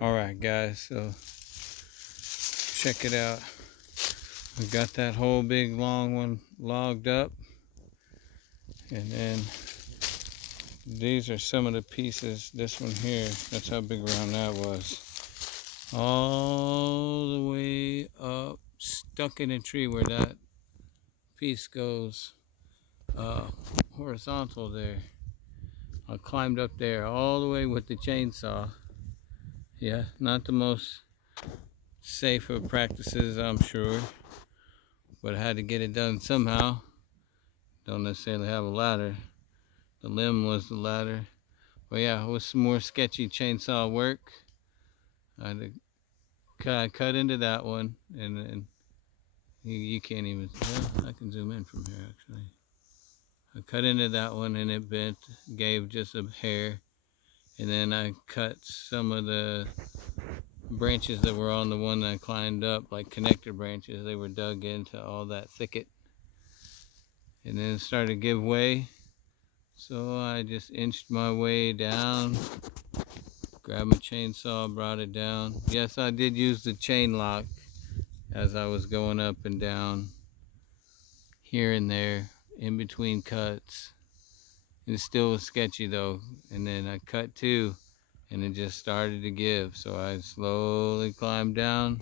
Alright guys, so check it out. We got that whole big long one logged up, and then these are some of the pieces. This one here, that's how big around that was. All the way up, stuck in a tree where that piece goes horizontal there. I climbed up there all the way with the chainsaw. Yeah, not the most safe of practices, I'm sure, but I had to get it done somehow. Don't necessarily have a ladder. The limb was the ladder. But yeah, it was some more sketchy chainsaw work. I had to cut into that one, and then you can't even, well, I can zoom in from here actually. I cut into that one and it bent, gave just a hair. And then I cut some of the branches that were on the one that I climbed up, like connector branches. They were dug into all that thicket. And then it started to give way. So I just inched my way down, grabbed my chainsaw, brought it down. Yes, I did use the chain lock as I was going up and down, here and there, in between cuts. It still was sketchy though. And then I cut two, and it just started to give. So I slowly climbed down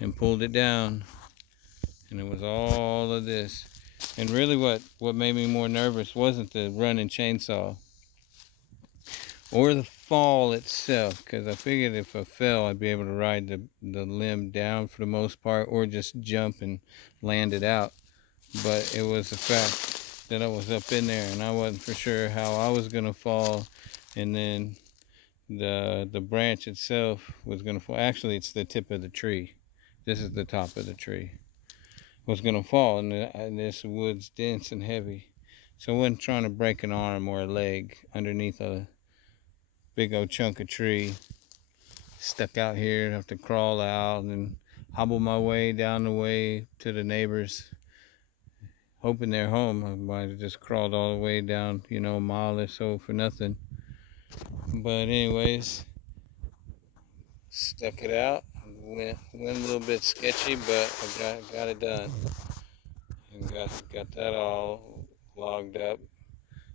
and pulled it down. And it was all of this. And really what made me more nervous wasn't the running chainsaw or the fall itself, because I figured if I fell I'd be able to ride the limb down for the most part, or just jump and land it out. But it was the fact that I was up in there and I wasn't for sure how I was gonna fall, and then the branch itself was gonna fall. Actually, it's the tip of the tree. This is the top of the tree. Was gonna fall, and this wood's dense and heavy, so I wasn't trying to break an arm or a leg underneath a big old chunk of tree. Stuck out here and have to crawl out and hobble my way down the way to the neighbors, hoping they're home. I might have just crawled all the way down, a mile or so for nothing. But anyways, stuck it out. Went a little bit sketchy, but I got it done. And got that all logged up.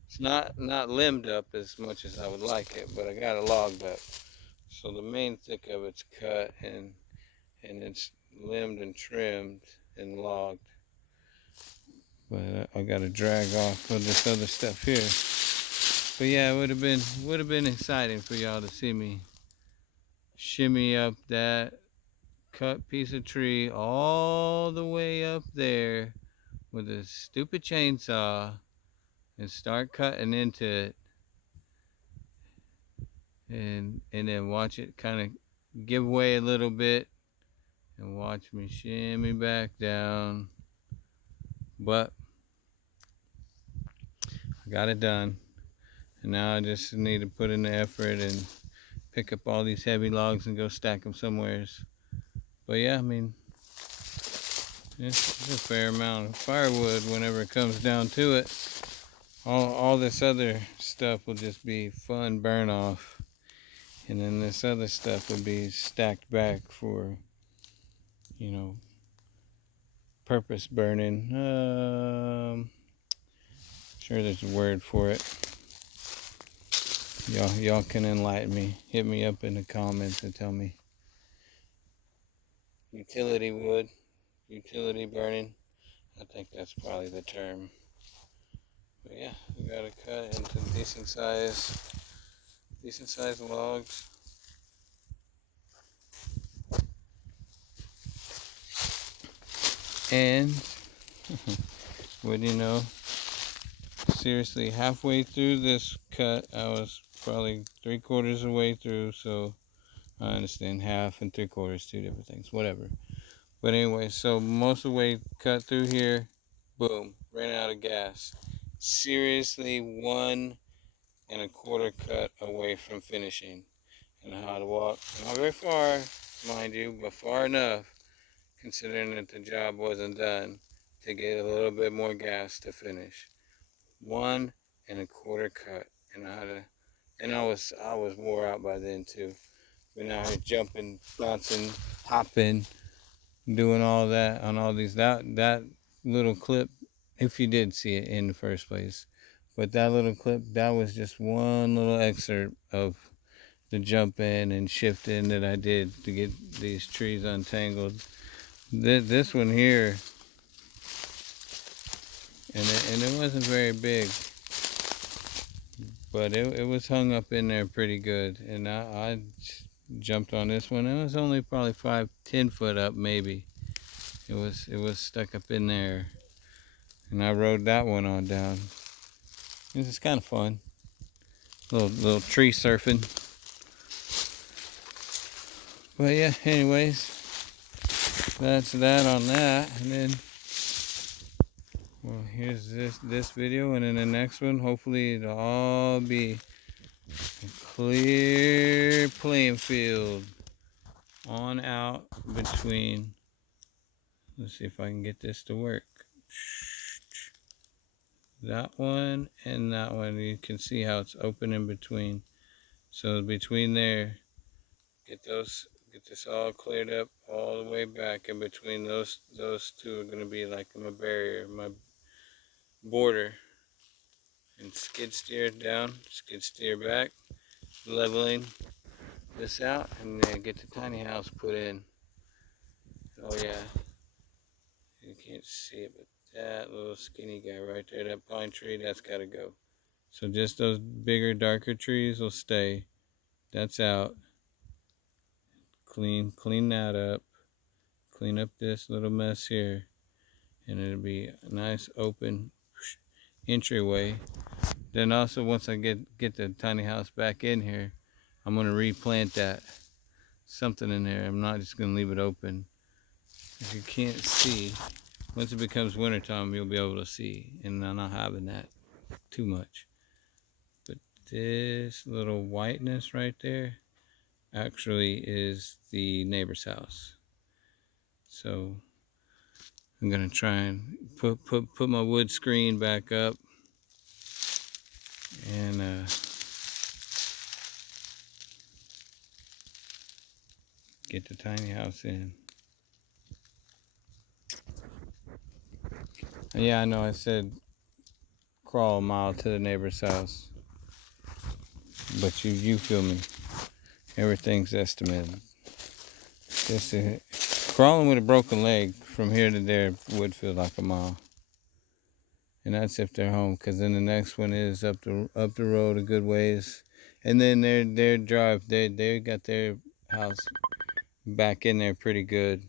It's not limbed up as much as I would like it, but I got it logged up. So the main thick of it's cut, and it's limbed and trimmed and logged. But I got to drag off of this other stuff here. But yeah, it would have been exciting for y'all to see me shimmy up that cut piece of tree all the way up there with a stupid chainsaw and start cutting into it, and then watch it kind of give way a little bit and watch me shimmy back down. But I got it done, and now I just need to put in the effort and pick up all these heavy logs and go stack them somewheres. But yeah, I mean, it's a fair amount of firewood whenever it comes down to it. All this other stuff will just be fun burn off, and then this other stuff will be stacked back for, purpose burning. Sure there's a word for it. Y'all can enlighten me. Hit me up in the comments and tell me. Utility wood, utility burning. I think that's probably the term. But yeah, we gotta cut into decent size logs. And wouldn't you know, seriously, halfway through this cut, I was probably 3/4 of the way through, so I understand half and 3/4, two different things, whatever. But anyway, so most of the way cut through here, boom, ran out of gas. Seriously, 1 1/4 cut away from finishing. And I had to walk, not very far, mind you, but far enough, considering that the job wasn't done, to get a little bit more gas to finish. 1 1/4 cut, and I was wore out by then too. Been out here jumping, bouncing, hopping, doing all that on all these. That little clip, if you did see it in the first place, but that little clip, that was just one little excerpt of the jumping and shifting that I did to get these trees untangled. This one here, and it wasn't very big, but it was hung up in there pretty good. And I jumped on this one. It was only probably 5-10 foot up, maybe. It was stuck up in there, and I rode that one on down. This is kind of fun. Little tree surfing. But yeah, anyways, that's that on that. And then, well, here's this video, and then the next one, hopefully it'll all be a clear playing field on out between. Let's see if I can get this to work. That one and that one, you can see how it's open in between. So between there, get this all cleared up all the way back. In between those two are gonna be like my barrier, my border. And skid steer down, skid steer back, leveling this out, and then get the tiny house put in. Oh yeah, you can't see it, but that little skinny guy right there, that pine tree, that's gotta go. So just those bigger, darker trees will stay. That's out. Clean that up. Clean up this little mess here, and it'll be a nice open entryway. Then also, once I get the tiny house back in here, I'm gonna replant that something in there. I'm not just gonna leave it open. If you can't see, once it becomes wintertime, you'll be able to see, and I'm not having that too much. But this little whiteness right there actually is the neighbor's house. So I'm gonna try and put my wood screen back up, and get the tiny house in. Yeah, I know I said crawl a mile to the neighbor's house, but you feel me. Everything's estimated. Just crawling with a broken leg from here to there would feel like a mile. And that's if they're home, because then the next one is up the road a good ways, and then their drive, they got their house back in there pretty good.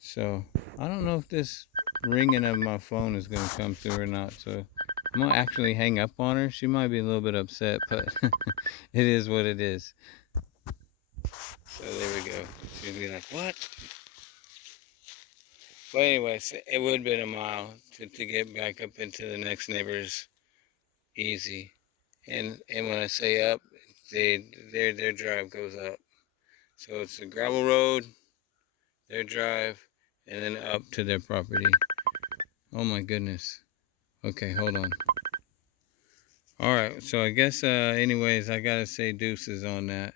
So I don't know if this ringing of my phone is gonna come through or not. So I'm gonna actually hang up on her. She might be a little bit upset, but it is what it is. So there we go. She'll be like, what? But anyways, it would have been a mile to get back up into the next neighbor's easy. And when I say up, their drive goes up. So it's a gravel road, their drive, and then up to their property. Oh my goodness. Okay, hold on. Alright, so I guess anyways, I gotta say deuces on that.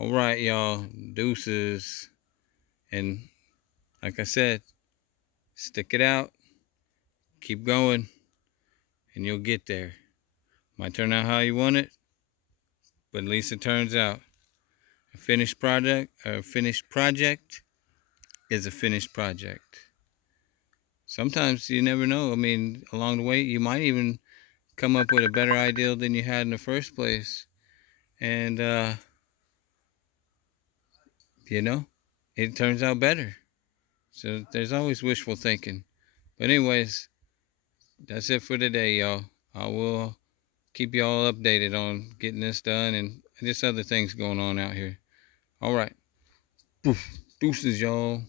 Alright, y'all, deuces. And like I said, stick it out, keep going, and you'll get there. Might turn out how you want it, but at least it turns out. A finished project is a finished project. Sometimes you never know. I mean, along the way, you might even come up with a better idea than you had in the first place. And, you know, it turns out better. So there's always wishful thinking. But anyways, that's it for today, y'all. I will keep y'all updated on getting this done and just other things going on out here. All right. Deuces, y'all.